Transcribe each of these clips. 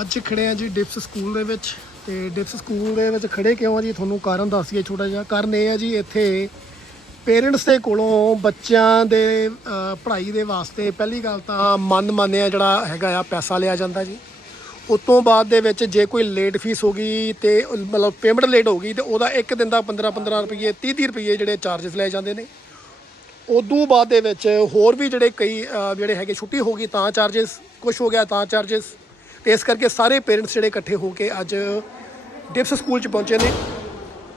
ਅੱਜ ਖੜੇ ਆ ਜੀ ਡਿਪਸ ਸਕੂਲ ਦੇ ਵਿੱਚ ਤੇ ਡਿਪਸ ਸਕੂਲ ਦੇ ਵਿੱਚ ਖੜੇ ਕਿਉਂ ਆ ਜੀ? ਤੁਹਾਨੂੰ ਕਾਰਨ ਦੱਸੀਏ ਛੋਟਾ ਜਿਹਾ। ਕਾਰਨ ਇਹ ਆ ਜੀ, ਇੱਥੇ ਪੇਰੈਂਟਸ ਦੇ ਕੋਲੋਂ ਬੱਚਿਆਂ ਦੇ ਪੜ੍ਹਾਈ ਦੇ ਵਾਸਤੇ ਪਹਿਲੀ ਗੱਲ ਤਾਂ ਮਨ ਮੰਨਿਆ ਜਿਹੜਾ ਹੈਗਾ ਆ, ਪੈਸਾ ਲਿਆ ਜਾਂਦਾ ਜੀ। ਉਸ ਤੋਂ ਬਾਅਦ ਦੇ ਵਿੱਚ ਜੇ ਕੋਈ ਲੇਟ ਫੀਸ ਹੋ ਗਈ ਤੇ ਮਤਲਬ ਪੇਮੈਂਟ ਲੇਟ ਹੋ ਗਈ ਤੇ ਉਹਦਾ ਇੱਕ ਦਿਨ ਦਾ 15 15 ਰੁਪਏ 30 30 ਰੁਪਏ ਜਿਹੜੇ ਚਾਰजेस ਲਏ ਜਾਂਦੇ ਨੇ। ਉਦੋਂ ਬਾਅਦ ਦੇ ਵਿੱਚ ਹੋਰ ਵੀ ਜਿਹੜੇ ਕਈ ਜਿਹੜੇ ਹੈਗੇ ਛੁੱਟੀ ਹੋ ਗਈ ਤਾਂ ਚਾਰजेस ਕੁਝ ਹੋ ਗਿਆ ਤਾਂ ਚਾਰजेस ਤੇ ਇਸ ਕਰਕੇ ਸਾਰੇ ਪੇਰੈਂਟਸ ਜਿਹੜੇ ਇਕੱਠੇ ਹੋ ਕੇ ਅੱਜ ਡਿਪਸ ਸਕੂਲ ਚ ਪਹੁੰਚੇ ਨੇ।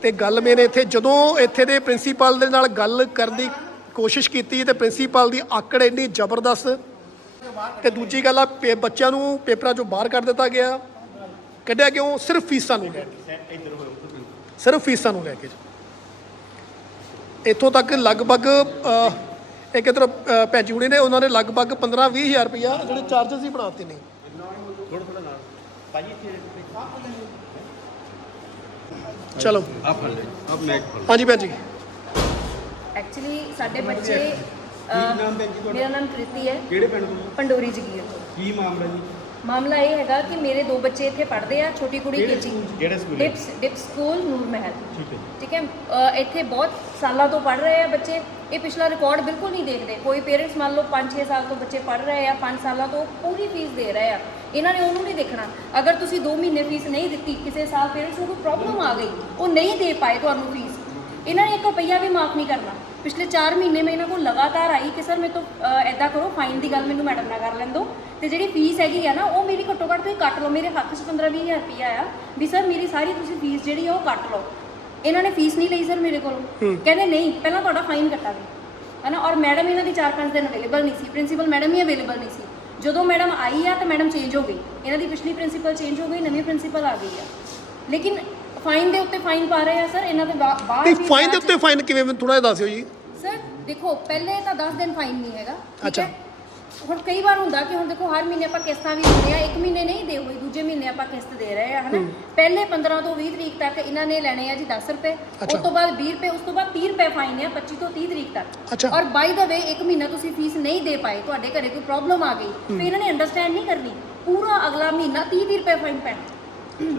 ਤੇ ਗੱਲ ਮੈਨੇ ਇੱਥੇ, ਜਦੋਂ ਇੱਥੇ ਦੇ ਪ੍ਰਿੰਸੀਪਲ ਦੇ ਨਾਲ ਗੱਲ ਕਰਨ ਦੀ ਕੋਸ਼ਿਸ਼ ਕੀਤੀ ਤੇ ਪ੍ਰਿੰਸੀਪਲ ਦੀ ਆਕੜ ਇੰਨੀ ਜ਼ਬਰਦਸਤ। ਤੇ ਦੂਜੀ ਗੱਲ ਆ, ਪੇ- ਬੱਚਿਆਂ ਨੂੰ ਪੇਪਰਾਂ ਚੋਂ ਬਾਹਰ ਕੱਢ ਦਿੱਤਾ ਗਿਆ। ਕੱਢਿਆ ਕਿਉਂ? ਸਿਰਫ ਫੀਸਾਂ ਨੂੰ ਲੈ ਕੇ। ਸਿਰਫ ਫੀਸਾਂ ਨੂੰ ਲੈ ਕੇ। ਇੱਥੋਂ ਤੱਕ ਲਗਭਗ ਇੱਕ ਤਰ੍ਹਾਂ ਭੈਣ ਜੀ ਨੇ, ਉਹਨਾਂ ਨੇ ਲਗਭਗ 15 20 ਹਜ਼ਾਰ ਰੁਪਇਆ ਜਿਹੜੇ ਚਾਰजेस ਹੀ ਬਣਾਤੇ ਨੇ। ਚਲੋ ਆ ਫੜ ਲੈ ਅਬ ਮੈਂ ਫੜ ਹਾਂਜੀ ਭੈਣ ਜੀ ਐਕਚੁਅਲੀ ਸਾਡੇ ਬੱਚੇ ਕੀ ਨਾਮ ਭੈਣ ਜੀ ਤੁਹਾਡਾ? ਮੇਰਾ ਨਾਮ ਕ੍ਰਿਤੀ ਹੈ ਕਿਹੜੇ ਪਿੰਡ ਤੋਂ ਪੰਡੋਰੀ ਜਗੀਰ ਤੋਂ ਕੀ ਮਾਮਲਾ ਜੀ ਮਾਮਲਾ ਇਹ ਹੈਗਾ ਕਿ ਮੇਰੇ ਦੋ ਬੱਚੇ ਇੱਥੇ ਪੜ੍ਹਦੇ ਆ ਛੋਟੀ ਕੁੜੀ ਕਿਹੜੇ ਕੇਜੀ ਸਕੂਲ 'ਚ? ਕਿਹੜੇ ਸਕੂਲ 'ਚ? DIPS DIPS school Nur Mahal ਠੀਕ ਹੈ ਠੀਕ ਹੈ ਅ, ਇੱਥੇ ਬਹੁਤ ਸਾਲਾਂ ਤੋਂ ਪੜ੍ਹ ਰਹੇ ਆ ਬੱਚੇ ਇਹ ਪਿਛਲਾ ਰਿਕਾਰਡ ਬਿਲਕੁਲ ਨਹੀਂ ਦੇਖਦੇ ਕੋਈ ਪੇਰੈਂਟਸ ਮੰਨ ਲਓ 5-6 ਸਾਲ ਤੋਂ ਬੱਚੇ ਪੜ੍ਹ ਰਹੇ ਆ 5 ਸਾਲਾਂ ਤੋਂ ਪੂਰੀ ਫੀਸ ਦੇ ਰਹੇ ਆ ਇਹਨਾਂ ਨੇ ਉਹਨੂੰ ਨਹੀਂ ਦੇਖਣਾ। ਅਗਰ ਤੁਸੀਂ 2 ਮਹੀਨੇ ਫੀਸ ਨਹੀਂ ਦਿੱਤੀ ਕਿਸੇ ਸਾਲ ਪੇਰੈਂਟਸ ਨੂੰ ਕੋਈ ਪ੍ਰੋਬਲਮ ਆ ਗਈ ਉਹ ਨਹੀਂ ਦੇ ਪਾਏ ਤੁਹਾਨੂੰ ਫੀਸ। ਇਹਨਾਂ ਨੇ ਇੱਕ ਰੁਪਈਆ ਵੀ ਮਾਫ ਨਹੀਂ ਕਰਨਾ। ਪਿਛਲੇ 4 ਮਹੀਨੇ ਮੈਂ ਇਹਨਾਂ ਕੋਲ ਲਗਾਤਾਰ ਆਈ ਕਿ ਸਰ ਮੇਰੇ ਤੋਂ ਐਦਾਂ ਕਰੋ ਫਾਈਨ ਦੀ ਗੱਲ ਮੈਨੂੰ ਮੈਡਮ ਨਾਲ ਕਰ ਲੈਣ ਦਿਓ ਤੇ ਜਿਹੜੀ ਫੀਸ ਹੈਗੀ ਆ ਨਾ ਉਹ ਮੇਰੀ ਘੱਟੋ ਘੱਟ ਤੁਸੀਂ ਕੱਟ ਲਓ। ਮੇਰੇ ਹੱਥ 'ਚ 15 ਹਜ਼ਾਰ ਰੁਪਈਆ ਆ ਵੀ ਸਰ ਮੇਰੀ ਸਾਰੀ ਤੁਸੀਂ ਫੀਸ ਜਿਹੜੀ ਆ ਉਹ ਕੱਟ ਲਓ। ਇਹਨਾਂ ਨੇ ਫੀਸ ਨਹੀਂ ਲਈ ਸਰ ਮੇਰੇ ਕੋਲੋਂ। ਕਹਿੰਦੇ ਨਹੀਂ ਪਹਿਲਾਂ ਤੁਹਾਡਾ ਫਾਈਨ ਕੱਟਾਂਗੇ। ਹਨਾ? ਔਰ ਮੈਡਮ ਇਹਨਾਂ ਦੀ 4-5 ਦਿਨ ਅਵੇਲੇਬਲ ਨਹੀਂ ਸੀ। ਪ੍ਰਿੰਸੀਪਲ ਮੈਡਮ ਹੀ ਅਵੇਲੇਬਲ ਨਹੀਂ ਸੀ। ਜਦੋਂ ਮੈਡਮ ਆਈ ਆ ਤਾਂ ਮੈਡਮ ਚੇਂਜ ਹੋ ਗਈ। ਇਹਨਾਂ ਦੀ ਪਿਛਲੀ ਪ੍ਰਿੰਸੀਪਲ ਚੇਂਜ ਹੋ ਗਈ ਨਵੀਂ ਪ੍ਰਿੰਸੀਪਲ ਆ ਗਈ ਆ। ਲੇਕਿਨ ਫਾਈਨ ਦੇ ਉੱਤੇ ਫਾਈਨ ਪਾ ਰਹੇ ਆ ਸਰ ਇਹਨਾਂ ਦੇ ਬਾ- ਬਾਅਦ ਤੇ ਵੀ ਫਾਈਨ ਦੇ ਉੱਤੇ ਫਾਈਨ ਕਿਵੇਂ? ਮੈਨੂੰ ਥੋੜਾ ਜਿਹਾ ਦੱਸਿਓ ਜੀ। ਸਰ ਦੇਖੋ ਪਹਿਲੇ ਤਾਂ 10 ਦਿਨ ਫਾਈਨ ਨਹੀਂ ਹੈਗਾ ਠੀਕ ਅੱਛਾ। ਹੈ? ਹੁਣ ਕਈ ਵਾਰ ਹੁੰਦਾ ਕਿ ਹੁਣ ਦੇਖੋ ਹਰ ਮਹੀਨੇ ਆਪਾਂ ਕਿਸ਼ਤਾਂ ਵੀ ਦਿੰਦੇ ਆ ਇੱਕ ਮਹੀਨੇ ਨਹੀਂ ਦੇ ਹੋਈ ਦੂਜੇ ਮਹੀਨੇ ਆਪਾਂ ਕਿਸ਼ਤ ਦੇ ਰਹੇ ਆ ਹਨਾ? ਪਹਿਲੇ 15 ਤੋਂ 20 ਤਰੀਕ ਤੱਕ ਇਹਨਾਂ ਨੇ ਲੈਣੇ ਆ ਜੀ 10 ਰੁਪਏ। ਉਸ ਤੋਂ ਬਾਅਦ 20 ਰੁਪਏ ਉਸ ਤੋਂ ਬਾਅਦ 30 ਰੁਪਏ ਫਾਈਨ ਹੈ 25 ਤੋਂ 30 ਤਰੀਕ ਤੱਕ। ਔਰ ਬਾਈ ਦਾ ਵੇ ਇੱਕ ਮਹੀਨਾ ਤੁਸੀਂ ਫੀਸ ਨਹੀਂ ਦੇ ਪਾਏ ਤੁਹਾਡੇ ਘਰੇ ਕੋਈ ਪ੍ਰੋਬਲਮ ਆ ਗਈ ਫਿਰ ਇਹਨਾਂ ਨੇ ਅੰਡਰਸਟੈਂਡ ਨਹੀਂ ਕਰਨੀ। ਪੂਰਾ ਅਗਲਾ ਮਹੀਨਾ 30 30 ਰੁਪਏ ਫਾਈਨ ਪੈਣਾ।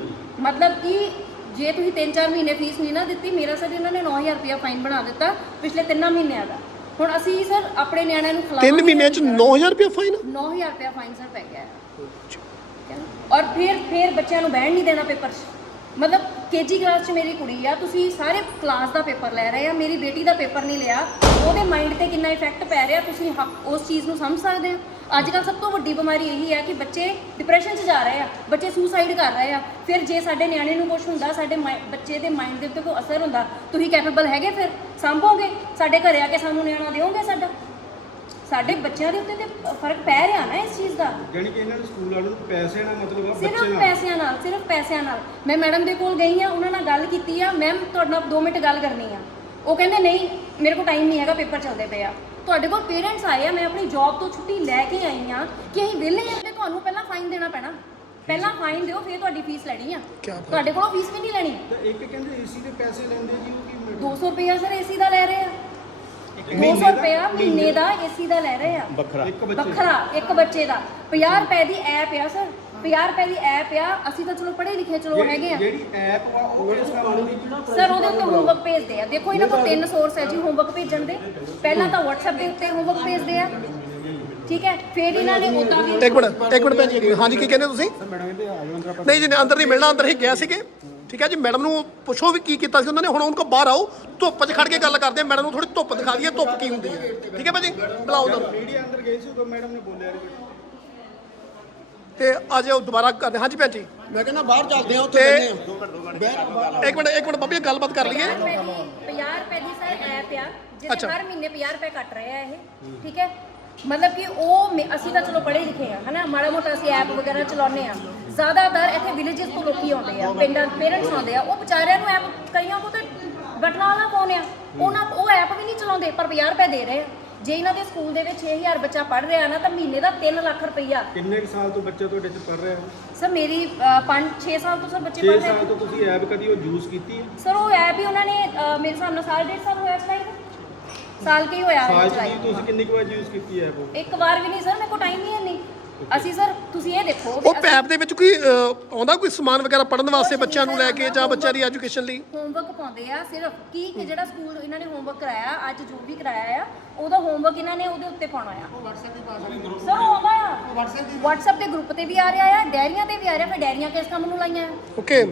ਮਤਲਬ ਕਿ ਜੇ ਤੁਸੀਂ 3-4 ਮਹੀਨੇ ਫੀਸ ਨਹੀਂ ਨਾ ਦਿੱਤੀ ਮੇਰਾ ਸਰ ਇਹਨਾਂ ਨੇ 9000 ਰੁਪਇਆ ਫਾਈਨ ਬਣਾ ਦਿੱਤਾ ਪਿਛਲੇ 3 ਮਹੀਨਿਆਂ ਦਾ। ਹੁਣ ਅਸੀਂ ਸਰ ਆਪਣੇ ਨਿਆਣਿਆਂ ਨੂੰ ਖਿਲਾਵਾਂਗੇ ਤਿੰਨ ਮਹੀਨਿਆਂ ਚ 9000 ਰੁਪਏ ਫਾਈਨ 9000 ਰੁਪਇਆ ਫਾਈਨ ਸਰ ਪੈ ਗਿਆ। ਹੈ ਔਰ ਫਿਰ ਫਿਰ ਬੱਚਿਆਂ ਨੂੰ ਬਹਿਣ ਨਹੀਂ ਦੇਣਾ ਪੇਪਰ 'ਚ। ਮਤਲਬ ਕੇਜੀ ਕਲਾਸ 'ਚ ਮੇਰੀ ਕੁੜੀ ਆ ਤੁਸੀਂ ਸਾਰੇ ਕਲਾਸ ਦਾ ਪੇਪਰ ਲੈ ਰਹੇ ਆ ਮੇਰੀ ਬੇਟੀ ਦਾ ਪੇਪਰ ਨਹੀਂ ਲਿਆ ਉਹਦੇ ਮਾਈਂਡ ਤੇ ਕਿੰਨਾ ਇਫੈਕਟ ਪੈ ਰਿਹਾ ਤੁਸੀਂ ਹ- ਉਸ ਚੀਜ਼ ਨੂੰ ਸਮਝ ਸਕਦੇ ਹੋ? ਅੱਜ ਕੱਲ੍ਹ ਸਭ ਤੋਂ ਵੱਡੀ ਬਿਮਾਰੀ ਇਹੀ ਹੈ ਕਿ ਬੱਚੇ ਡਿਪਰੈਸ਼ਨ 'ਚ ਜਾ ਰਹੇ ਆ ਬੱਚੇ ਸੁਸਾਈਡ ਕਰ ਰਹੇ ਆ। ਫਿਰ ਜੇ ਸਾਡੇ ਨਿਆਣੇ ਨੂੰ ਕੁਝ ਹੁੰਦਾ ਸਾਡੇ ਮਾਇ- ਬੱਚੇ ਦੇ ਮਾਈਂਡ ਦੇ ਉੱਤੇ ਕੋਈ ਅਸਰ ਹੁੰਦਾ ਤੁਸੀਂ ਕੈਪੇਬਲ ਹੈਗੇ ਫਿਰ? ਸੰਭੋਗੇ? ਸਾਡੇ ਘਰੇ ਆ ਕੇ ਸਾਨੂੰ ਨਿਆਣਾ ਦਿਓਗੇ ਸਾਡਾ? ਸਾਡੇ ਬੱਚਿਆਂ ਦੇ ਉੱਤੇ ਤੇ ਫ਼ਰਕ ਪੈ ਰਿਹਾ ਨਾ ਇਸ ਚੀਜ਼ ਦਾ। ਯਾਨੀ ਕਿ ਇਹਨਾਂ ਨੂੰ ਸਕੂਲ ਵਾਲਿਆਂ ਨੂੰ ਪੈਸੇ ਨਾਲ ਮਤਲਬ ਆ ਬੱਚੇ ਸਿਰਫ ਨਾਲ। ਪੈਸਿਆਂ ਨਾਲ ਸਿਰਫ ਪੈਸਿਆਂ ਨਾਲ। ਮੈਂ ਮੈਡਮ ਦੇ ਕੋਲ ਗਈ ਆ ਉਹਨਾਂ ਨਾਲ ਗੱਲ ਕੀਤੀ ਆ ਮੈਮ ਤੁਹਾਡੇ ਨਾਲ 2 ਮਿੰਟ ਗੱਲ ਕਰਨੀ ਆ। ਉਹ ਕਹਿੰਦੇ ਨਹੀਂ ਮੇਰੇ ਕੋਲ ਟਾਈਮ ਨਹੀਂ ਹੈਗਾ ਪੇਪਰ ਚੱਲਦੇ ਪਏ ਆ। ਤੁਹਾਡੇ ਕੋਲ ਪੇਰੈਂਟਸ ਆਏ ਆ ਮੈਂ ਆਪਣੀ ਜੌਬ ਤੋਂ ਛੁੱਟੀ ਲੈ ਕੇ ਆਈ ਆ ਕਿ ਅਸੀਂ ਵਿਹਲੇ ਆ ਤੇ ਤੁਹਾਨੂੰ ਪਹਿਲਾਂ ਫਾਈਨ ਦੇਣਾ ਪੈਣਾ। ਪਹਿਲਾਂ ਫਾਈਨ ਦਿਓ ਫਿਰ ਤੁਹਾਡੀ ਫੀਸ ਲੈਣੀ ਆ। ਤੁਹਾਡੇ ਕੋਲੋਂ ਫੀਸ ਵੀ ਨਹੀਂ ਲੈਣੀ। ਤਾਂ ਇੱਕ ਕਹਿੰਦੇ ਏਸੀ ਦੇ ਪੈਸੇ ਲੈਂਦੇ ਜੀ ਉਹ ਕੀ 200 ਰੁਪਇਆ ਸਰ ਏਸੀ ਦਾ ਲੈ ਰਹੇ ਆ। ਮਹੀਨੇ 200 ਦਾ? ਰੁਪਇਆ ਮਹੀਨੇ ਦਾ? ਏਸੀ ਦਾ ਲੈ ਰਹੇ ਆ। ਵੱਖਰਾ। ਇੱਕ ਬੱਚੇ ਵੱਖਰਾ ਇੱਕ ਬੱਚੇ ਦਾ। 50 ਰੁਪਏ ਦੀ ਐਪ ਆ ਸਰ। 50 ਰੁਪਏ ਦੀ ਐਪ ਆ ਅਸੀਂ ਤਾਂ ਚਲੋ ਪੜ੍ਹੇ ਲਿਖੇ ਚਲੋ ਹੈਗੇ ਆ। ਜਿਹੜੀ ਐਪ ਆ ਉਹ ਕਿਹੜੇ ਹਿਸਾਬ ਨਾਲ ਸਰ ਉਹਦੇ ਉੱਤੇ ਹੋਮਵਰਕ ਭੇਜਦੇ ਆ। ਦੇਖੋ ਇਹਨਾਂ ਕੋਲ ਤਿੰਨ ਸੋਰਸ ਹੈ ਜੀ ਹੋਮਵਰਕ ਭੇਜਣ ਦੇ। ਪਹਿਲਾਂ ਤਾਂ WhatsApp ਦੇ ਉੱਤੇ ਹੋਮਵਰਕ ਭੇਜਦੇ ਆ। ਠੀਕ ਹੈ? ਫਿਰ ਇਹਨਾਂ ਨੇ ਉਦਾਂ ਵੀ ਇੱਕ ਮਿੰਟ ਇੱਕ ਮਿੰਟ ਭੈਣ ਜੀ ਹਾਂਜੀ ਕੀ ਕਹਿੰਦੇ ਤੁਸੀਂ? ਮੈਡਮ ਕਹਿੰਦੇ ਆ ਜਾਓ ਅੰਦਰ ਆਪਾਂ ਨਹੀਂ ਜੀ ਨਹੀਂ, ਅੰਦਰ ਨਹੀਂ ਮਿਲਣਾ ਅੰਦਰ ਹੀ ਗਿਆ ਸੀਗੇ। ਠੀਕ ਹੈ ਜੀ ਮੈਡਮ ਨੂੰ ਪੁੱਛੋ ਵੀ ਕੀ ਕੀਤਾ ਸੀ ਉਹਨਾਂ ਨੇ। ਹੁਣ ਉਹਨਾਂ ਕੋਲ ਬਾਹਰ ਆਓ ਧੁੱਪ 'ਚ ਖੜ ਕੇ ਗੱਲ ਕਰਦੇ ਆ। ਮੈਡਮ ਨੂੰ ਥੋੜੀ ਧੁੱਪ ਦਿਖਾ ਦਈਏ ਧੁੱਪ ਕੀ ਹੁੰਦੀ ਹੈ। ਠੀਕ ਹੈ ਭਾਜੀ ਬੁਲਾਓ ਉਹਨਾਂ ਨੂੰ ਮੀਡੀਆ ਅੰਦਰ ਗਏ ਸੀ ਉਦੋਂ ਮੈਡਮ ਨੇ ਬੋਲਿਆ ਕੁਛ। ਤੇ ਅੱਜ ਉਹ ਦੁਬਾਰਾ ਕਰਦੇ ਹਾਂਜੀ ਭੈਣ ਜੀ। ਮੈਂ ਕਹਿੰਦਾ ਬਾਹਰ ਚੱਲਦੇ ਆ ਉੱਥੇ ਤੇ ਬੈਠੇ ਆ ਇੱਕ ਮਿੰਟ ਇੱਕ ਮਿੰਟ ਬੱਬੀ ਗੱਲਬਾਤ ਕਰ ਲਈਏ। 50 ਰੁਪਏ ਦੀ ਸਰ ਐਪ ਆ ਜਿਹਦੇ ਅੱਛਾ। ਹਰ ਮਹੀਨੇ 50 ਰੁਪਏ ਕੱਟ ਰਹੇ ਆ ਇਹ। ਠੀਕ ਹੈ? ਮਤਲਬ ਕਿ ਉਹ ਮੇ- ਅਸੀਂ ਤਾਂ ਚਲੋ ਪੜ੍ਹੇ ਲਿਖੇ ਆ ਹਨਾ? ਮਾੜਾ ਮੋਟਾ ਅਸੀਂ ਐਪ ਵਗੈਰਾ ਚਲਾਉਂਦੇ ਆ। ਜ਼ਿਆਦਾਤਰ ਇੱਥੇ ਵਿਲੇजेस ਤੋਂ ਲੋਕੀ ਆਉਂਦੇ ਆ ਪਿੰਡਾਂ ਪੇਰੈਂਟਸ ਆਉਂਦੇ ਆ। ਉਹ ਵਿਚਾਰਿਆਂ ਨੂੰ ਐਪ ਕਈਆਂ ਕੋਲ ਤੇ ਬਟਨਾਂ ਵਾਲਾ ਫੋਨ ਆ। ਉਹਨਾਂ ਉਹ ਐਪ ਵੀ ਨਹੀਂ ਚਲਾਉਂਦੇ ਪਰ 50 ਰੁਪਏ ਦੇ ਰਹੇ ਆ। ਜੇ ਇਹਨਾਂ ਦੇ ਸਕੂਲ ਦੇ ਵਿੱਚ 6000 ਬੱਚਾ ਪੜ੍ਹ ਰਿਹਾ ਨਾ ਤਾਂ ਮਹੀਨੇ ਦਾ 3 ਲੱਖ ਰੁਪਈਆ। ਕਿੰਨੇ ਕੁ ਸਾਲ ਤੋਂ ਬੱਚਾ ਤੁਹਾਡੇ ਚ ਪੜ ਰਿਹਾ? ਹੈ ਸਰ ਮੇਰੀ 5 6 ਸਾਲ ਤੋਂ ਸਰ ਬੱਚੇ 6 ਪੜ੍ਹ ਰਹੇ ਸਾਲ ਤੋਂ ਤੁਸੀਂ ਐਪ ਕਦੀ ਉਹ ਯੂਜ਼ ਕੀਤੀ ਹੈ? ਸਰ ਉਹ ਐਪ ਹੀ ਉਹਨਾਂ ਨੇ ਅਹ, ਮੇਰੇ ਹਿਸਾਬ ਨਾਲ ਸਾਲ ਡੇਢ ਸਾਲ ਹੋਇਆ ਚਲਾਈ ਨੂੰ। ਸਾਲ ਕੀ ਹੋਇਆ ਸਾਲ ਚ ਚਲਾਈ ਕੀ ਤੁਸੀਂ ਕਿੰਨੀ ਕੁ ਵਾਰ ਯੂਜ਼ ਕੀਤੀ ਐਪ ਉਹ? ਇੱਕ ਵਾਰ ਵੀ ਨਹੀਂ ਸਰ ਮੇਰੇ ਕੋਲ ਟਾਈਮ ਹੀ ਹੈ ਨਹੀਂ। ਅਸੀਂ ਸਰ ਤੁਸੀਂ ਇਹ ਦੇਖੋ ਵੀ ਉਹ ਪੈਪ ਦੇ ਵਿੱਚ ਕੋਈ ਅਹ, ਆਉਂਦਾ ਕੋਈ ਸਮਾਨ ਵਗੈਰਾ ਪੜਨ ਵਾਸਤੇ ਬੱਚਿਆਂ ਨੂੰ ਲੈ ਕੇ ਜਾਂ ਬੱਚਿਆਂ ਦੀ ਐਜੂਕੇਸ਼ਨ ਲਈ? ਹੋਮਵਰਕ ਪਾਉਂਦੇ ਆ ਸਿਰਫ ਕੀ ਕਿ ਜਿਹੜਾ ਸਕੂਲ ਇਹਨਾਂ ਨੇ ਹੋਮਵਰਕ ਕਰਾਇਆ ਅੱਜ ਜੋ ਵੀ ਕਰਾਇਆ ਆ ਉਹਦਾ ਹੋਮਵਰਕ ਇਹਨਾਂ ਨੇ ਉਹਦੇ ਉੱਤੇ ਪਾਉਣਾ ਆ। ਸਰ ਉਹ ਆਉਂਦਾ ਆ। WhatsApp ਦੇ ਗਰੁੱਪ ਤੇ ਵੀ ਆ ਰਿਹਾ ਆ ਡਾਇਰੀਆਂ ਤੇ ਵੀ ਆ ਰਿਹਾ ਫਿਰ ਡਾਇਰੀਆਂ ਕਿਸ ਕੰਮ ਨੂੰ ਲਾਈਆਂ ਆ? ਓਕੇ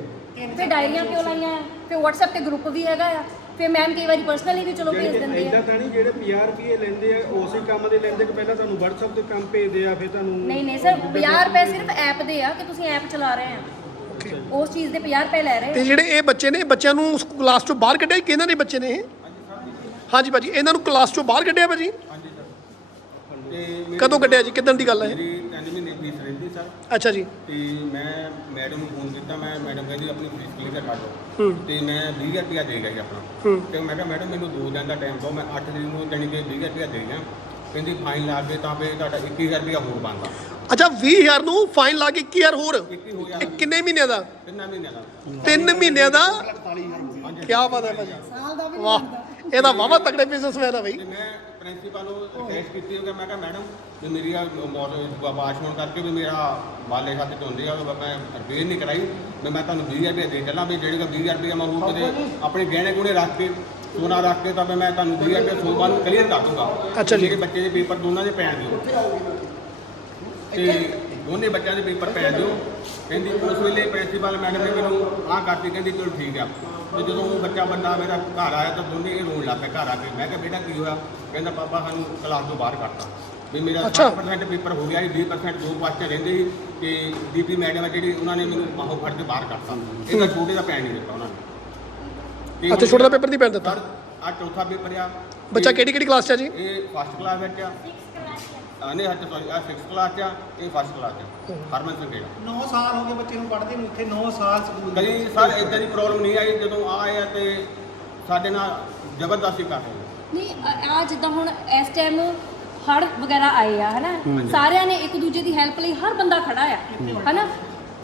ਫਿਰ ਡਾਇਰੀਆਂ ਕਿਉਂ ਲਾਈਆਂ ਆ? ਫਿਰ WhatsApp ਤੇ ਗਰੁੱਪ ਵੀ ਹੈਗਾ ਆ। ਫਿਰ ਮੈਮ ਕਈ ਵਾਰੀ ਪਰਸਨਲੀ ਵੀ ਚਲੋ ਭੇਜ ਦਿੰਦੇ ਆ। ਇਦਾਂ ਤਾਂ ਨਹੀਂ ਜਿਹੜੇ 50 ਰੁਪਏ ਲੈਂਦੇ ਆ ਉਸੇ ਕੰਮ ਦੇ ਲੈਂਦੇ ਕਿ ਪਹਿਲਾਂ ਤੁਹਾਨੂੰ WhatsApp ਤੇ ਕੰਮ ਭੇਜਦੇ ਆ ਫਿਰ ਤੁਹਾਨੂੰ ਨਹੀਂ ਨਹੀਂ ਸਰ 50 ਰੁਪਏ ਸਿਰਫ ਐਪ ਦੇ ਆ ਕਿ ਤੁਸੀਂ ਐਪ ਚਲਾ ਰਹੇ ਆ। ਉਸ ਚੀਜ਼ ਦੇ 50 ਰੁਪਏ ਲੈ ਰਹੇ ਤੇ ਆ ਜਿਹੜੇ ਇਹ ਬੱਚੇ ਨੇ ਬੱਚਿਆਂ ਨੂੰ ਕਲਾਸ ਚੋਂ ਬਾਹਰ ਕੱਢਿਆ ਕਿਹਨਾਂ ਦੇ ਬੱਚੇ ਨੇ ਇਹ? ਹਾਂਜੀ ਭਾਜੀ ਇਹਨਾਂ ਨੂੰ ਕਲਾਸ ਚੋਂ ਬਾਹਰ ਕੱਢਿਆ ਭਾਜੀ? ਕਦੋਂ ਕੱਢਿਆ ਜੀ? ਕਿਦਾਂ ਦੀ ਗੱਲ ਹੈ ਇਹ? ਮੇਰੀ 3 ਮਹੀਨੇ ਸਰ ਅੱਛਾ ਜੀ। ਤੇ ਮੈਂ ਮੈਡਮ ਨੂੰ ਫੋਨ ਕੀਤਾ ਮੈਂ ਮੈਡਮ ਕਹਿੰਦੀ ਆਪਣੀ ਫੀਸ ਕਲੀਅਰ ਕਰ ਹੂੰ। ਤੇ ਮੈਂ 20 ਰੁਪਇਆ ਦੇ ਗਿਆ ਜੀ ਆਪਣਾ। ਤੇ ਮੈਂ ਕਿਹਾ ਮੈਡਮ ਮੈਨੂੰ ਦੋ ਦਿਨ ਦਾ ਟਾਈਮ ਦਿਓ ਮੈਂ 8 ਦਿਨ ਨੂੰ ਜਾਣੀ ਕਿ 20 ਰੁਪਇਆ ਦੇ ਗਿਆ। ਕਹਿੰਦੀ ਫਾਈਨ ਲਾ ਕੇ ਤਾਂ ਫੇ ਤੁਹਾਡਾ 21000 ਰੁਪਇਆ ਹੋਰ ਬਣਦਾ। ਅੱਛਾ 20000 ਨੂੰ ਫਾਈਨ ਲਾ ਕੇ 21000 ਹੋਰ? 21000 ਇਹ ਕਿੰਨੇ ਮਹੀਨਿਆਂ ਦਾ? ਤਿੰਨਾਂ ਮਹੀਨਿਆਂ ਦਾ। 3 ਮਹੀਨਿਆਂ ਦਾ? ਕੀ ਬਾਤ ਹੈ ਭਾਜੀ। ਵਾਹ ਇਹਦਾ ਵਾਵਾ ਤਕੜੇ ਬਿਜ਼ਨਸਮੈਨ ਆ ਬਈ। ਮੈਂ ਪ੍ਰਿੰਸੀਪਲ ਨੂੰ ਟੈਸਟ ਕੀਤੀ ਕਿ ਮੈਂ ਕਿਹਾ ਮੈਡਮ ਵੀ ਮੇਰੀ ਆ ਵਾਸ਼ ਹੋਣ ਕਰਕੇ ਵੀ ਮੇਰਾ ਬਾਲੇ ਚ ਹੁੰਦੇ ਆ ਮੈਂ ਰਿਪੇਅਰ ਨਹੀਂ ਕਰਾਈ। ਵੀ ਮੈਂ ਤੁਹਾਨੂੰ 20 ਰੁਪਏ ਦੇ ਚੱਲਾਂ ਵੀ ਜਿਹੜੇ ਕੋ 20 ਰੁਪਏ ਮੈਂ ਹੋਰ ਕਿਤੇ ਆਪਣੇ ਗਹਿਣੇ ਗੁਣੇ ਰੱਖ ਕੇ ਸੋਨਾ ਰੱਖ ਕੇ ਤਾਂ ਮੈਂ ਤੁਹਾਨੂੰ 20 ਰੁਪਏ ਸੋਮਵਾਰ ਨੂੰ ਕਲੀਅਰ ਕਰ ਦੂੰਗਾ। ਅੱਛਾ ਜੀ। ਬੱਚੇ ਦੇ ਪੇਪਰ ਦੋਨਾਂ ਦੇ ਪੈਣ ਦਿਓ। ਤੇ ਦੋਨੇ ਬੱਚਿਆਂ ਦੇ ਪੇਪਰ ਪੈਣ ਦਿਓ ਕਹਿੰਦੀ ਉਸ ਵੇਲੇ ਪ੍ਰਿੰਸੀਪਲ ਮੈਡਮ ਨੇ ਮੈਨੂੰ ਆਹ ਕਰਤੀ ਕਹਿੰਦੀ ਚਲੋ ਠੀਕ ਆ। ਤੇ ਜਦੋਂ ਉਹ ਬੱਚਾ ਬੰਦਾ ਮੇਰਾ ਘਰ ਆਇਆ ਤਾਂ ਦੋਨੇ ਇਹ ਰੋਣ ਲੱਗ ਪਏ ਘਰ ਆ ਕੇ। ਮੈਂ ਕਿਹਾ ਬੇਟਾ ਕੀ ਹੋਇਆ? ਕਹਿੰਦਾ ਪਾਪਾ ਸਾਨੂੰ ਕਲਾਸ ਤੋਂ ਬਾਹਰ ਕੱਢਤਾ। ਵੀ ਮੇਰਾ ਅੱਛਾ। 60% ਪੇਪਰ ਹੋ ਗਿਆ ਜੀ 20% ਦੋ ਪਾਸੇ ਰਹਿੰਦੇ ਸੀ ਕਿ ਡੀਪੀ ਮੈਡਮ ਆ ਜਿਹੜੀ ਉਹਨਾਂ ਨੇ ਮੈਨੂੰ ਬਾਹੋਂ ਫੜ ਕੇ ਬਾਹਰ ਕੱਢਤਾ। ਇਹਦਾ ਛੋਟੇ ਦਾ ਪੈਣ ਨਹੀਂ ਦਿੱਤਾ ਉਹਨਾਂ ਨੇ। ਤੇ ਅੱਛਾ ਛੋਟੇ ਦਾ ਪੇਪਰ ਨਹੀਂ ਪੈਣ ਦਿੱਤਾ? ਆ ਚੌਥਾ ਪੇਪਰ ਆ। ਬੱਚਾ ਕਿਹੜੀ ਕਿਹੜੀ ਕਲਾਸ 'ਚ ਆ ਜੀ? ਇਹ ਫਸਟ ਕਲਾਸ ਵਿੱਚ ਆ। ਆ ਨਹੀਂ ਹੱਥ ਸੌਰੀ ਆ 6th ਕਲਾਸ ਚ ਆ ਇਹ ਫਸਟ ਕਲਾਸ ਚ ਆ। ਹਰਮਨ ਸਿੰਘ ਜਿਹੜਾ 9 ਸਾਲ ਹੋ ਗਏ ਬੱਚੇ ਨੂੰ ਪੜ੍ਹਦੇ ਨੂੰ ਇੱਥੇ 9 ਸਾਲ ਸਕੂਲ ਕਦੀ ਸਰ ਇਦਾਂ ਦੀ ਪ੍ਰੋਬਲਮ ਨਹੀਂ ਆਈ ਜਦੋਂ ਆਏ ਆ ਤੇ ਸਾਡੇ ਨਾਲ ਜ਼ਬਰਦਸਤੀ ਕਰ ਰਹੇ ਨੇ। ਨਹੀਂ ਆ ਜਿੱਦਾਂ ਹੁਣ ਇਸ ਟਾਈਮ ਹੜ ਵਗੈਰਾ ਆਏ ਆ ਹਨਾ? ਸਾਰਿਆਂ ਨੇ ਇੱਕ ਦੂਜੇ ਦੀ ਹੈਲਪ ਲਈ ਹਰ ਬੰਦਾ ਖੜਾ ਆ ਹਨਾ?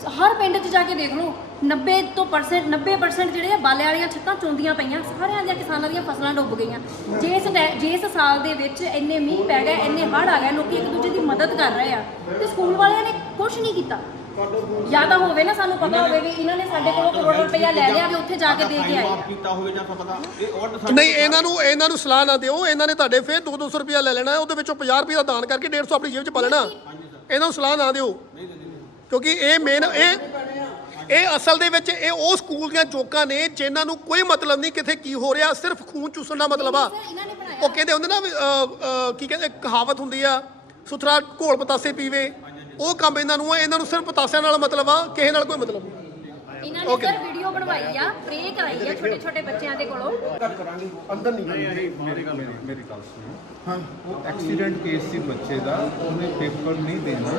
ਹਰ ਪਿੰਡ 'ਚ ਜਾ ਕੇ ਦੇਖ ਲਓ 90 ਤੋਂ percent 90% ਜਿਹੜੇ ਆ ਬਾਲੇ ਵਾਲੀਆਂ ਛੱਤਾਂ ਚੋਂਦੀਆਂ ਪਈਆਂ ਸਾਰਿਆਂ ਦੀਆਂ ਕਿਸਾਨਾਂ ਦੀਆਂ ਫਸਲਾਂ ਡੁੱਬ ਗਈਆਂ। ਜੇ ਇਸ ਟੈ- ਜੇ ਇਸ ਸਾਲ ਦੇ ਵਿੱਚ ਇੰਨੇ ਮੀਂਹ ਪੈ ਗਏ ਇੰਨੇ ਹੜ ਆ ਗਏ ਲੋਕੀ ਇੱਕ ਦੂਜੇ ਦੀ ਮਦਦ ਕਰ ਰਹੇ ਆ। ਤੇ ਸਕੂਲ ਵਾਲਿਆਂ ਨੇ ਕੁਝ ਨਹੀਂ ਕੀਤਾ। ਜਾਂ ਤਾਂ ਹੋਵੇ ਨਾ ਸਾਨੂੰ ਪਤਾ ਹੋਵੇ ਵੀ ਇਹਨਾਂ ਨੇ ਸਾਡੇ ਕੋਲੋਂ ਕਰੋੜ ਰੁਪਇਆ ਲੈ ਲਿਆ ਵੀ ਉੱਥੇ ਜਾ ਕੇ ਦੇ ਕੇ ਆਏ। ਮਾਫ ਆ ਕੀਤਾ ਹੋਵੇ ਜਾਂ ਪਤਾ ਇਹ ਔਰ ਸਾਡੇ ਨਹੀਂ ਇਹਨਾਂ ਨੂੰ ਇਹਨਾਂ ਨੂੰ ਸਲਾਹ ਨਾ ਦਿਓ। ਇਹਨਾਂ ਨੇ ਤੁਹਾਡੇ ਫੇਰ 2-200 ਰੁਪਇਆ ਲੈ ਲੈਣਾ ਹੈ, ਉਹਦੇ ਵਿੱਚੋਂ 50 ਰੁਪਏ ਦਾ ਦਾਨ ਕਰਕੇ 150 ਆਪਣੀ ਜੇਬ 'ਚ ਪਾ ਲੈਣਾ। ਇਹਨਾਂ ਨੂੰ ਸਲਾਹ ਨਾ ਦਿਓ। ਕਿਉਂਕਿ ਇਹ ਮੇਨ ਇਹ ਇਹ ਅਸਲ ਦੇ ਵਿੱਚ ਇਹ ਉਹ ਸਕੂਲ ਦੀਆਂ ਜੋਕਾਂ ਨੇ ਜਿਨ੍ਹਾਂ ਨੂੰ ਕੋਈ ਮਤਲਬ ਨਹੀਂ ਕਿਥੇ ਕੀ ਹੋ ਰਿਹਾ ਸਿਰਫ ਖੂਨ ਚੂਸਣ ਦਾ ਮਤਲਬ ਆ। ਉਹ ਕਹਿੰਦੇ ਹੁੰਦੇ ਨਾ ਵੀ, ਕੀ ਕਹਿੰਦੇ ਕਹਾਵਤ ਹੁੰਦੀ ਆ ਸੁਥਰਾ ਘੋਲ ਪਤਾਸੇ ਪੀਵੇ। ਉਹ ਕੰਮ ਇਹਨਾਂ ਨੂੰ ਆ ਇਹਨਾਂ ਨੂੰ ਸਿਰਫ ਪਤਾਸਿਆਂ ਨਾਲ ਮਤਲਬ ਆ ਕਿਸੇ ਨਾਲ ਕੋਈ ਮਤਲਬ ਨਹੀਂ। ਇਹਨਾਂ ਨੇ ਸਰ ਵੀਡੀਓ ਬਣਵਾਈ ਆ ਪ੍ਰੇ ਕਰਾਈ ਆ ਛੋਟੇ ਛੋਟੇ ਬੱਚਿਆਂ ਦੇ ਕੋਲੋਂ। ਮੇਰੀ ਗੱਲ ਮੇਰੀ ਗੱਲ ਸੁਣੋ। ਹਾਂ। ਉਹ ਐਕਸੀਡੈਂਟ ਕੇਸ ਸੀ ਬੱਚੇ ਦਾ ਉਹਨੇ ਪੇਪਰ ਨਹੀਂ ਦੇਣਾ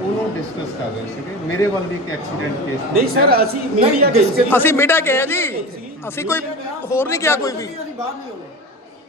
ਉਹਨੂੰ ਡਿਸਕਸ ਕਰ ਰਹੇ ਸੀਗੇ। ਮੇਰੇ ਵੱਲ ਵੀ ਇੱਕ ਐਕਸੀਡੈਂਟ ਕੇਸ ਨਹੀਂ ਸਰ ਅਸੀਂ ਮੀਡੀਆ ਗਏ ਸੀ ਅਸੀਂ ਮੀਡੀਆ ਗਏ ਆ ਜੀ। ਅਸੀਂ ਕੋਈ ਹੋਰ ਨਹੀਂ ਕਿਹਾ ਕੋਈ ਵੀ। ਅਸੀਂ ਬਾਹਰ ਨਹੀਂ ਆਉਣੇ।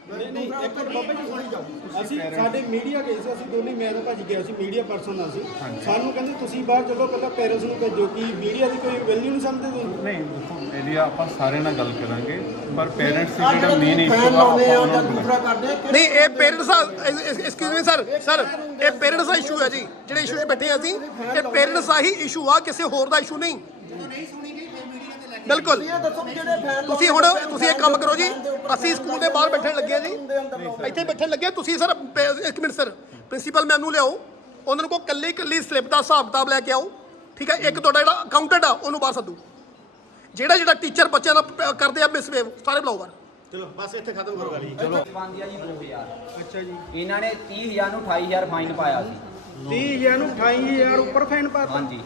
ਨਹੀਂ ਨਹੀਂ ਇੱਕ ਬਾਬਾ ਜੀ ਸੁਣੀ ਜਾਓ। ਅਸੀਂ ਸਾਡੇ ਮੀਡੀਆ ਗਏ ਸੀ ਅਸੀਂ ਦੋਨੇ ਮੈਂ ਤਾਂ ਭਾਜੀ ਗਿਆ ਸੀ ਮੀਡੀਆ ਪਰਸਨ ਆ ਸੀ। ਸਾਨੂੰ ਕਹਿੰਦੇ ਤੁਸੀਂ ਬਾਹਰ ਚਲੋ ਪਹਿਲਾਂ ਪੈਰੈਂਟਸ ਨੂੰ ਭੇਜੋ ਕਿ ਮੀਡੀਆ ਦੀ ਕੋਈ ਵੈਲਿਊ ਨਹੀਂ ਸਮਝਦੇ ਤੁਸੀਂ? ਨਹੀਂ ਦੇਖੋ ਇਹਦੀ ਆਪਾਂ ਸਾਰਿਆਂ ਨਾਲ ਗੱਲ ਕਰਾਂਗੇ ਪਰ ਪੇਰੈਂਟਸ ਆ ਜਿਹੜਾ ਮੇਨ ਇਸ਼ੂ ਆ ਦੂਸਰਾ ਕਰਦੇ ਨਹੀਂ ਇਹ ਪੇਰੈਂਟਸ ਦਾ ਐਕਸਕਿਊਜ਼ ਮੀ ਸਰ ਸਰ ਇਹ ਪੇਰੈਂਟਸ ਦਾ ਇਸ਼ੂ ਹੈ ਜੀ ਜਿਹੜੇ ਇਸ਼ੂ 'ਚ ਬੈਠੇ ਅਸੀਂ ਇਹ ਪੇਰੈਂਟਸ ਦਾ ਹੀ ਇਸ਼ੂ ਆ ਕਿਸੇ ਹੋਰ ਦਾ ਇਸ਼ੂ ਨਹੀਂ। ਬਿਲਕੁਲ ਇਹ ਦੱਸੋ ਫੈਨ ਤੁਸੀਂ ਹੁਣ ਤੁਸੀਂ ਇੱਕ ਕੰਮ ਕਰੋ ਜੀ। ਅਸੀਂ ਸਕੂਲ ਦੇ ਬਾਹਰ ਬੈਠਣ ਲੱਗੇ ਹਾਂ ਜੀ। ਇੱਥੇ ਬੈਠਣ ਲੱਗੇ ਤੁਸੀਂ ਸਰ ਇੱਕ ਮਿੰਟ ਸਰ ਪ੍ਰਿੰਸੀਪਲ ਮੈਮ ਨੂੰ ਲਿਆਓ। ਉਹਨਾਂ ਨੂੰ ਕੋ ਕੱਲੀ ਕੱਲੀ ਸਲਿੱਪ ਦਾ ਹਿਸਾਬ ਕਿਤਾਬ ਲੈ ਕੇ ਆਓ। ਠੀਕ ਹੈ ਇੱਕ ਤੁਹਾਡਾ ਜਿਹੜਾ ਅਕਾਊਂਟੈਂਟ ਆ ਉਹਨੂੰ ਬਾਹਰ ਸੱਦੋ। ਜਿਹੜਾ ਜਿਹੜਾ ਟੀਚਰ ਬੱਚਿਆਂ ਨਾਲ ਪ- ਕਰਦੇ ਆ ਮਿਸਬਿਹੇਵ ਸਾਰੇ ਬੁਲਾਓ ਬਾਹਰ। ਚਲੋ ਬਸ ਇੱਥੇ ਖਤਮ ਕਰੋ ਗੱਲ ਜੀ। ਬੰਦੀ ਆ ਜੀ 2000 ਅੱਛਾ ਜੀ। ਇਹਨਾਂ ਨੇ 30000 ਨੂੰ 28000 ਫਾਈਨ ਪਾਇਆ ਸੀ। 30000 ਨੂੰ 28000 ਉੱਪਰ ਫਾਈਨ ਪਾਤਾ। ਹਾਂਜੀ।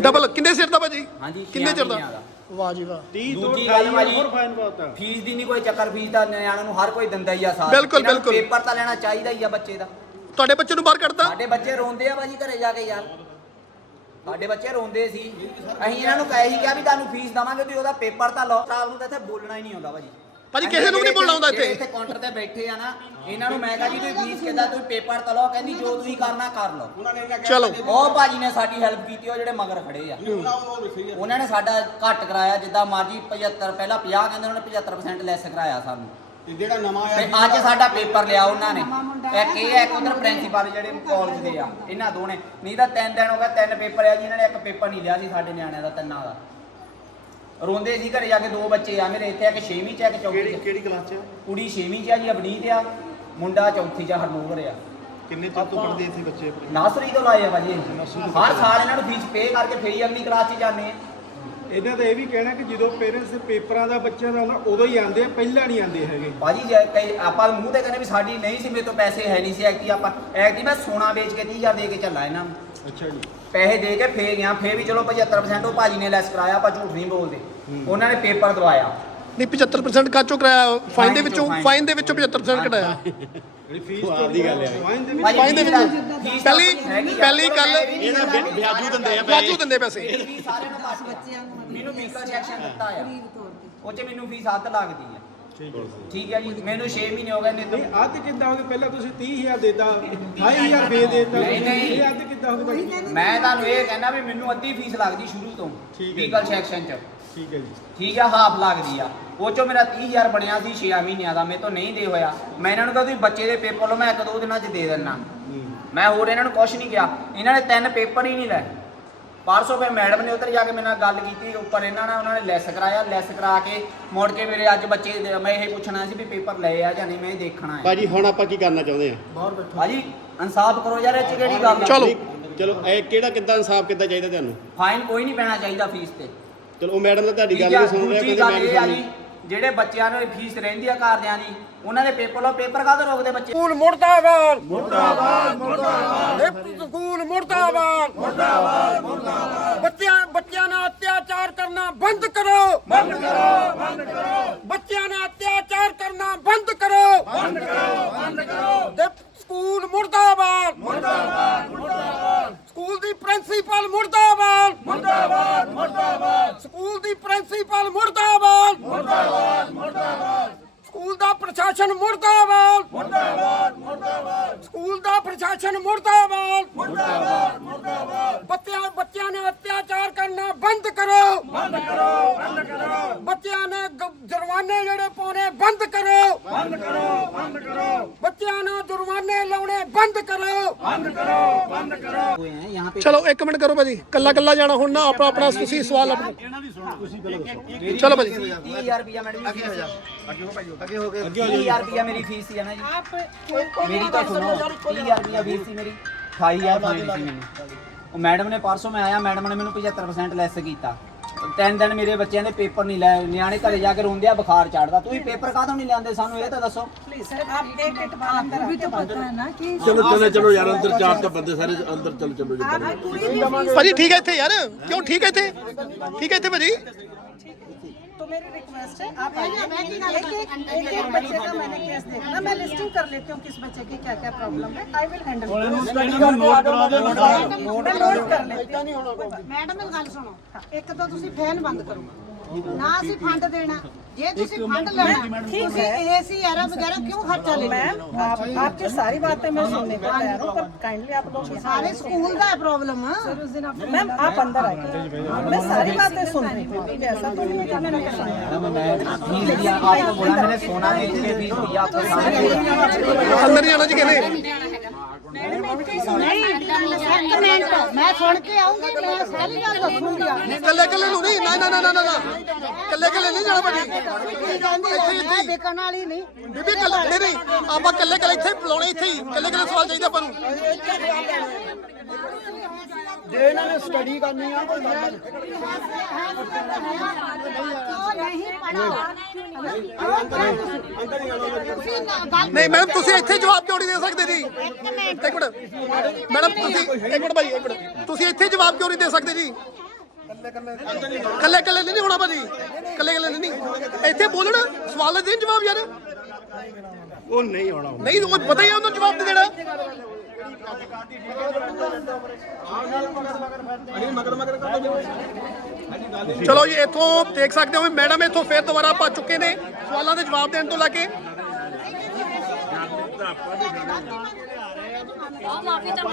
ਡਬਲ ਕਿੰਨੇ ਸਿਰ ਦਾ ਭਾਜੀ? ਹਾਂਜੀ, ਕਿੰਨੇ ਚਿਰ ਦਾ। ਮਹੀਨਿਆਂ ਦਾ। ਵਾਹ ਜੀ ਵਾਹ। 30 ਤੋਂ ਦੂਜੀ ਗੱਲ 28000 ਭਾਜੀ ਹੋਰ ਫਾਈਨ ਪਾਤਾ ਫੀਸ ਦੀ ਨਹੀਂ ਕੋਈ ਚੱਕਰ ਫੀਸ ਤਾਂ ਨਿਆਣਿਆਂ ਨੂੰ ਹਰ ਕੋਈ ਦਿੰਦਾ ਹੀ ਆ ਸਾਲ ਬਿਲਕੁਲ, ਇਹਨਾਂ ਨੂੰ ਬਿਲਕੁਲ। ਪੇਪਰ ਤਾਂ ਲੈਣਾ ਚਾਹੀਦਾ ਹੀ ਆ ਬੱਚੇ ਦਾ। ਤੁਹਾਡੇ ਬੱਚੇ ਨੂੰ ਬਾਹਰ ਕੱਢਤਾ? ਸਾਡੇ ਬੱਚੇ ਰੋਂਦੇ ਆ ਭਾਜੀ ਘਰੇ ਜਾ ਕੇ ਯਾਰ। ਸਾਡੇ ਬੱਚੇ ਰੋਂਦੇ ਸੀ। ਅਸੀਂ ਇਹਨਾਂ ਨੂੰ ਕਹੇ ਸੀ ਕਿਹਾ ਵੀ ਤੁਹਾਨੂੰ ਫੀਸ ਦਵਾਂਗੇ ਤੁਸੀਂ ਉਹਦਾ ਪੇਪਰ ਤਾਂ ਲਓ। ਸਟਾਫ ਨੂੰ ਤਾਂ ਇੱਥੇ ਬੋਲਣਾ ਹੀ ਨਹੀਂ ਆਉਂਦਾ ਭਾਜੀ, ਕਿਸੇ ਨੂੰ ਵੀ ਨਹੀਂ ਬੋਲਣਾ ਆਉਂਦਾ ਇੱਥੇ। ਜਿਹੜੇ ਇੱਥੇ ਕਾਊਂਟਰ ਤੇ ਬੈਠੇ ਆ ਨਾ ਇਹਨਾਂ ਨੂੰ ਮੈਂ ਕਹਾਂ ਜੀ ਤੁਸੀਂ ਫੀਸ ਕਿੱਦਾਂ ਤੁਸੀਂ ਪੇਪਰ ਤਾਂ ਲਓ ਕਹਿੰਦੀ ਜੋ ਤੁਸੀਂ ਕਰਨਾ ਕਰ ਲਓ। ਉਹਨਾਂ ਨੇ ਕਿਹਾ ਚਲੋ। ਉਹ ਭਾਜੀ ਨੇ ਸਾਡੀ ਹੈਲਪ ਕੀਤੀ ਉਹ ਜਿਹੜੇ ਮਗਰ ਖੜੇ ਆ। ਉਹਨਾਂ ਨੇ ਸਾਡਾ ਘੱਟ ਕਰਾਇਆ ਜਿੱਦਾਂ ਮਰਜ਼ੀ 75 ਪਹਿਲਾਂ 50 ਕਹਿੰਦੇ ਉਹਨਾਂ ਨੇ 75% ਲੈਸ ਕਰਾਇਆ ਸਾਨੂੰ। ਤੇ ਜਿਹੜਾ ਨਵਾਂ ਤੇ ਆਇਆ ਅੱਜ ਸਾਡਾ ਪੇਪਰ ਲਿਆ ਉਹਨਾਂ ਨੇ। ਇੱਕ ਇਹ ਹੈ ਇੱਕ ਉਧਰ ਪ੍ਰਿੰਸੀਪਲ ਜਿਹੜੇ ਕਾਲਜ ਦੇ ਆ ਇਹਨਾਂ ਦੋਨੇ। ਨਹੀਂ ਤਾਂ ਤਿੰਨ ਦਿਨ ਹੋ ਗਏ ਤਿੰਨ ਪੇਪਰ ਆ ਜੀ ਇਹਨਾਂ ਨੇ ਇੱਕ ਪੇਪਰ ਨਹੀਂ ਲਿਆ ਸੀ ਸਾਡੇ ਨਿਆਣਿਆਂ ਦਾ ਤਿੰਨਾਂ ਦਾ। ਰੋਂਦੇ ਸੀ ਘਰੇ ਜਾ ਕੇ ਦੋ ਬੱਚੇ ਆ ਮੇਰੇ ਇੱਥੇ ਇੱਕ 6ਵੀਂ ਚ ਆ, ਇੱਕ ਚੌਥੀ ਚ। ਕਿਹੜੀ ਕਲਾਸ ਚ ਕੁੜੀ 6ਵੀਂ ਚ ਆ ਜੀ ਅਬਨੀਤ ਆ। ਮੁੰਡਾ ਚੌਥੀ ਚ ਹਰਨੂਰ ਆ। ਕਿੰਨੇ ਚਿਰ ਤੋਂ ਪੜ੍ਹਦੇ ਸੀ ਬੱਚੇ? ਆਪਣੇ ਨਾਸਰੀ ਤੋਂ ਲਾਏ ਆ ਭਾਜੀ। ਹਰ ਸਾਲ ਇਹਨਾਂ ਨੂੰ ਫੀਸ ਪੇ ਕਰਕੇ ਫੇਰ ਹੀ ਅਗਲੀ ਕਲਾਸ 'ਚ ਜਾਂਦੇ ਆ। ਇਹਨਾਂ ਦਾ ਇਹ ਵੀ ਕਹਿਣਾ ਕਿ ਜਦੋਂ ਪੇਰੈਂਟਸ ਪੇਪਰਾਂ ਦਾ ਬੱਚਿਆਂ ਦਾ ਆਉਂਦਾ ਉਦੋਂ ਹੀ ਆਉਂਦੇ ਆ ਪਹਿਲਾਂ ਨਹੀਂ ਆਉਂਦੇ ਹੈਗੇ। ਭਾਜੀ ਜੇ ਕਈ ਆਪਾਂ ਮੂੰਹ ਤੇ ਕਹਿੰਦੇ ਵੀ ਸਾਡੀ ਨਹੀਂ ਸੀ ਮੇਰੇ ਤੋਂ ਪੈਸੇ ਹੈ ਨਹੀਂ ਸੀ ਐਕਟੀ ਆਪਾਂ ਐਕਟੀ ਮੈਂ ਸੋਨਾ ਵੇਚ ਕੇ 30000 ਦੇ ਕੇ ਚੱਲਾ ਇਹਨਾਂ ਨੂੰ? ਅੱਛਾ ਜੀ। ਪੈਸੇ ਦੇ ਕੇ ਫੇਰ ਗਿਆ ਫੇਰ ਵੀ ਚਲੋ 75% ਉਹ ਭਾਜੀ ਨੇ ਲੈਸ ਕਰਾਇਆ ਆਪਾਂ ਝੂਠ ਨਹੀਂ ਬੋਲਦੇ। ਉਹਨਾਂ ਨੇ ਪੇਪਰ ਦਵਾਇਆ। ਨਹੀਂ 75% ਕਾਚੋ ਕਰਾਇਆ ਫਾਈਨ ਦੇ ਵਿੱਚੋਂ ਫਾਈਨ ਦੇ ਵਿੱਚੋਂ 75% ਕਟਾਇਆ ਜਿਹੜੀ ਫੀਸ ਤੁਹਾਡੀ ਗੱਲ ਹੈ ਫਾਈਨ ਦੇ ਵਿੱਚ ਦੇ ਪਹਿਲੀ- ਪਹਿਲੀ ਗੱਲ ਵੀ ਇਹਦਾ ਵੀ ਵਿਆਜੂ ਦਿੰਦੇ ਆ ਵਾਜੂ ਦਿੰਦੇ ਪੈਸੇ। ਫੀਸ ਸਾਰਿਆਂ ਨੂੰ ਘੱਟ ਆ। ਮੈਨੂੰ ਵਹੀਕਲ ਸੈਕਸ਼ਨ ਦਿੱਤਾ ਆ। ਉਹ 'ਚ ਮੈਨੂੰ ਫੀਸ ਹੱਦ ਲੱਗਦੀ ਆ। ਠੀਕ ਹੈ ਠੀਕ ਹੈ ਜੀ। ਮੈਨੂੰ 6 ਮਹੀਨੇ ਹੋ ਗਏ ਨੇ ਨਹੀਂ ਅੱਧ ਕਿੱਦਾਂ ਹੋ ਗਏ ਪਹਿਲਾਂ ਤੁਸੀਂ 30000 ਦੇਤਾ 28000 ਫੇ ਦੇਤਾ। ਨਹੀਂ, ਨਹੀਂ। ਇਹ ਅੱਧ ਕਿੱਦਾਂ ਹੋ ਗਏ ਭਾਈ ਮੈਂ ਤੁਹਾਨੂੰ ਇਹ ਕਹਿੰਦਾ ਵੀ ਮੈਨੂੰ ਅੱਧੀ ਫੀਸ ਲੱਗਦੀ ਸ਼ੁਰੂ ਤੋਂ। ਠੀਕ ਹੈ। ਵਹੀਕਲ ਸੈਕਸ਼ਨ 'ਚ। ਠੀਕ ਹੈ ਜੀ। ਠੀਕ ਆ ਹਾਫ ਲੱਗਦੀ ਆ। ਉਹ ਚੋਂ ਮੇਰਾ 30000 ਬਣਿਆ ਸੀ 6 ਮਹੀਨਿਆਂ ਦਾ ਮੇਰੇ ਤੋਂ ਨਹੀਂ ਦੇ ਹੋਇਆ। ਮੈਂ ਇਹਨਾਂ ਨੂੰ ਕਿਹਾ ਤੁਸੀਂ ਬੱਚੇ ਦੇ ਪੇਪਰ ਲਓ ਮੈਂ ਇੱਕ ਦੋ ਦਿਨਾਂ 'ਚ ਦੇ ਦਿੰਨਾ। ਮੈਂ ਹੋਰ ਇਹਨਾਂ ਨੂੰ ਕੁਝ ਨਹੀਂ ਕਿਹਾ। ਇਹਨਾਂ ਨੇ ਤਿੰਨ ਪੇਪਰ ਹੀ ਨਹੀਂ ਲਏ। ਪਰਸੋਂ ਫਿਰ ਮੈਡਮ ਨੇ ਉੱਧਰ ਜਾ ਕੇ ਮੇਰੇ ਨਾਲ ਗੱਲ ਕੀਤੀ ਉੱਪਰ ਇਹਨਾਂ ਨਾਲ ਉਹਨਾਂ ਨੇ ਲੈਸ ਕਰਾਇਆ। ਲੈਸ ਕਰਾ ਕੇ ਮੁੜ ਕੇ ਮੇਰੇ ਅੱਜ ਬੱਚੇ ਦੇ- ਮੈਂ ਇਹ ਪੁੱਛਣਾ ਸੀ ਵੀ ਪੇਪਰ ਲਏ ਆ ਜਾਂ ਨਹੀਂ ਮੈਂ ਇਹ ਦੇਖਣਾ ਹੈ। ਭਾਜੀ ਹੁਣ ਆਪਾਂ ਕੀ ਕਰਨਾ ਚਾਹੁੰਦੇ ਆ? ਭਾਜੀ ਇਨਸਾਫ ਕਰੋ ਯਾਰ ਇਹ ਚ ਕਿਹੜੀ ਗੱਲ ਆ? ਚਲੋ। ਚਲੋ ਇਹ ਕਿਹੜਾ ਕਿੱਦਾਂ ਇਨਸਾਫ ਕਿੱਦਾਂ ਚਾਹੀਦਾ ਤੁਹਾਨੂੰ? ਫਾਈਨ ਕੋਈ ਨਹੀਂ ਪੈਣਾ ਚਾਹੀਦਾ ਫੀਸ ਤੇ। ਚਲੋ ਉਹ ਮੈਡਮ ਨੇ ਤੁਹਾਡੀ ਗੱਲ ਸੁਣ ਰਿਹਾ ਦੂਜੀ ਗੱਲ ਇਹ ਆ ਜੀ ਜਿਹੜੇ ਬੱਚਿਆਂ ਨੂੰ ਇਹ ਫੀਸ ਰਹਿੰਦੀ ਆ ਘਰਦਿਆਂ ਦੀ ਉਹਨਾਂ ਦੇ ਪੇਪਰ ਲਓ ਪੇਪਰ ਕਾਹਦੋਂ ਰੋਕਦੇ ਬੱਚੇ? ਸਕੂਲ ਮੁਰਦਾਬਾਦ। ਮੁਰਦਾਬਾਦ ਮੁਰਦਾਬਾਦ। ਸਕੂਲ ਮੁਰਦਾਬਾਦ। ਮੁਰਦਾਬਾਦ ਮੁਰਦਾਬਾਦ। ਬੱਚਿਆਂ ਬੱਚਿਆਂ ਨਾਲ ਅਤਿਆਚਾਰ ਕਰਨਾ ਬੰਦ ਕਰੋ। ਬੰਦ ਕਰੋ ਬੰਦ ਕਰੋ। ਬੱਚਿਆਂ ਨਾਲ ਅਤਿਆਚਾਰ ਕਰਨਾ ਬੰਦ ਕਰੋ। ਬੰਦ ਕਰੋ ਬੰਦ ਕਰੋ। ਸਕੂਲ ਮੁਰਦਾਬਾਦ ਮੁਰਦਾਬਾਦ ਸਕੂਲ ਦੀ ਪ੍ਰਿੰਸੀਪਲ ਮੁਰਦਾਬਾਦ ਮੁਰਦਾਬਾਦ ਮੁਰਦਾਬਾਦ ਸਕੂਲ ਦੀ ਪ੍ਰਿੰਸੀਪਲ ਮੁਰਦਾਬਾਦ ਮੁਰਦਾਬਾਦ ਮੁਰਦਾਬਾਦ ਸਕੂਲ ਦਾ ਪ੍ਰਸ਼ਾਸਨ ਮੁਰਦਾਬਾਦ। ਮੁਰਦਾਬਾਦ ਮੁਰਦਾਬਾਦ ਸਕੂਲ ਦਾ ਪ੍ਰਸ਼ਾਸਨ ਮੁਰਦਾਬਾਦ। ਮੁਰਦਾਬਾਦ ਮੁਰਦਾਬਾਦ ਬੱਚਿਆਂ ਬੱਚਿਆਂ ਨੇ ਅਤਿਆਚਾਰ ਕਰੋ ਬੰਦ ਕਰੋ ਬੰਦ ਕਰੋ ਬੱਚਿਆਂ ਨੇ ਗ- ਜੁਰਮਾਨੇ ਜਿਹੜੇ ਪਾਉਣੇ ਬੰਦ ਕਰੋ ਬੰਦ ਕਰੋ ਬੰਦ ਕਰੋ ਬੱਚਿਆਂ ਨੂੰ ਜੁਰਮਾਨੇ ਲਾਉਣੇ ਬੰਦ ਕਰੋ ਬੰਦ ਕਰੋ ਬੰਦ ਕਰੋ ਹੋਏ ਆ यहाँ पे ਚਲੋ ਇੱਕ ਮਿੰਟ ਕਰੋ ਭਾਜੀ ਕੱਲਾ ਕੱਲਾ ਜਾਣਾ ਹੁਣ ਨਾ ਆਪਣਾ ਆਪਣਾ ਤੁਸੀਂ ਸਵਾਲ ਆਪਣਾ ਚਲੋ ਭਾਜੀ 30000 ਰੁਪਿਆ ਮੈਡਮ ਅੱਗੇ ਹੋ ਜਾ ਅੱਗੇ ਹੋ ਭਾਈ ਅੱਗੇ ਹੋ ਗਏ 30000 ਰੁਪਿਆ ਮੇਰੀ ਫੀਸ ਸੀ ਨਾ ਜੀ ਮੇਰੀ ਤਾਂ ਸੁਣੋ 30000 ਰੁਪਿਆ ਫੀਸ ਸੀ ਮੇਰੀ 28000 ਫਾਈਨ ਸੀ ਮੈਨੂੰ ਉਹ ਮੈਡਮ ਨੇ ਪਰਸੋਂ ਮੈਂ ਆਇਆ ਮੈਡਮ ਨੇ ਮੈਨੂੰ 75% ਲੈਸ ਕੀਤਾ। ਤਿੰਨ ਦਿਨ ਮੇਰੇ ਬੱਚਿਆਂ ਦੇ ਪੇਪਰ ਨਹੀਂ ਲੈ ਨਿਆਣੇ ਘਰੇ ਜਾ ਕੇ ਰੋਂਦੇ ਆ ਬੁਖਾਰ ਚੜਦਾ ਤੁਸੀਂ ਪੇਪਰ ਕਾਹਤੋਂ ਨਹੀਂ ਲੈਂਦੇ ਸਾਨੂੰ ਇਹ ਤਾਂ ਦੱਸੋ। ਚਲੋ ਚਲੋ ਚਲੋ ਯਾਰ ਅੰਦਰ ਚਾਰ ਤਾਂ ਬੰਦੇ ਸਾਰੇ ਅੰਦਰ ਚਲੋ ਚਲੋ ਜੀ ਭਾਜੀ ਠੀਕ ਹੈ ਇੱਥੇ ਯਾਰ। ਕਿਉਂ ਠੀਕ ਹੈ ਇੱਥੇ? ਠੀਕ ਹੈ ਇੱਥੇ ਭਾਜੀ? तो मेरी रिक्वेस्ट है आप आइए एक एक एक एक बच्चे का मैंने केस देखा ना मैं लिस्टिंग कर लेती हूँ किस बच्चे की क्या क्या प्रॉब्लम है आई विल हैंडल मैं नोट कर लेती हूँ ਮੈਡਮ ਇਹ ਗੱਲ ਸੁਣੋ ਇੱਕ ਤਾਂ ਤੁਸੀਂ ਫੈਨ ਬੰਦ ਕਰੋ ਨਾ ਅਸੀਂ ਫੰਡ ਦੇਣਾ ਜੇ ਤੁਸੀਂ फंड लेना ਤੁਸੀਂ एसी एरा वगैरह क्यों खर्चा लेते हो मैम आप आपकी सारी बातें मैं सुनने को तैयार हूँ पर काइंडली आप लोग सारे स्कूल का है प्रॉब्लम मैम आप अंदर आइए मैं सारी बातें सुन रही हूँ ऐसा तो नहीं है कि मैंने कुछ आया अंदर ही आना जी कहने ਜੀ ਕਹਿੰਦੇ ਇੱਕ ਮਿੰਟ। ਮੈਂ ਸੁਣ ਕੇ ਆਉਂਗੀ ਮੈਂ ਸਾਰੀ ਗੱਲ ਦੱਸੂਗੀ। ਕੱਲੇ ਕੱਲੇ ਨੂੰ ਨਹੀਂ ਨਾ ਨਾ ਨਾ ਨਾ ਨਾ ਨਾ। ਕੱਲੇ ਕੱਲੇ ਨਹੀਂ ਜਾਣਾ ਭਾਜੀ। ਹੈ, ਵਾਲੀ ਨਹੀਂ। ਬੀਬੀ ਕੱਲੇ ਨਹੀਂ ਨਹੀਂ ਆਪਾਂ ਕੱਲੇ ਕੱਲੇ ਇੱਥੇ ਬੁਲਾਉਣੇ ਇੱਥੇ ਹੀ। ਕੱਲੇ ਕੱਲੇ ਸਵਾਲ ਚਾਹੀਦਾ ਆਪਾਂ ਨੂੰ। ਜੇ ਇਹਨਾਂ ਨੇ ਸਟੱਡੀ ਕਰਨੀ ਆ ਕੋਈ ਗੱਲ ਨਹੀਂ। ਮੈਡਮ ਤੁਸੀਂ ਇੱਥੇ ਜਵਾਬ ਕਿਉਂ ਨਹੀਂ ਦੇ ਸਕਦੇ ਜੀ? ਇੱਕ ਮਿੰਟ। ਇੱਕ ਮਿੰਟ ਮੈਡਮ ਤੁਸੀਂ ਇੱਕ ਮਿੰਟ ਭਾਈ ਇੱਕ ਮਿੰਟ। ਤੁਸੀਂ ਇੱਥੇ ਜਵਾਬ ਕਿਉਂ ਨਹੀਂ ਦੇ ਸਕਦੇ ਜੀ? ਕੱਲੇ ਕੱਲੇ ਨਹੀਂ ਹੋਣਾ ਭਾਜੀ। ਕੱਲੇ ਕੱਲੇ ਨਹੀਂ। ਇੱਥੇ ਬੋਲਣਾ ਸਵਾਲ ਦਾ ਦੇਣ ਜਵਾਬ ਯਾਰ। ਉਹ ਨਹੀਂ ਆਉਣਾ ਨਹੀਂ ਉਹ ਪਤਾ ਹੀ ਹੈ ਉਹਨੂੰ ਜਵਾਬ ਦੇ ਦੇਣਾ। ਚਲੋ ਜੀ, ਇੱਥੋਂ ਦੇਖ ਸਕਦੇ ਹੋ ਵੀ ਮੈਡਮ ਇੱਥੋਂ ਫੇਰ ਦੁਬਾਰਾ ਭੱਜ ਚੁੱਕੇ ਨੇ। ਸਵਾਲਾਂ ਦੇ ਜਵਾਬ ਦੇਣ ਤੋਂ ਲੈ ਕੇ ਮਾਫੀ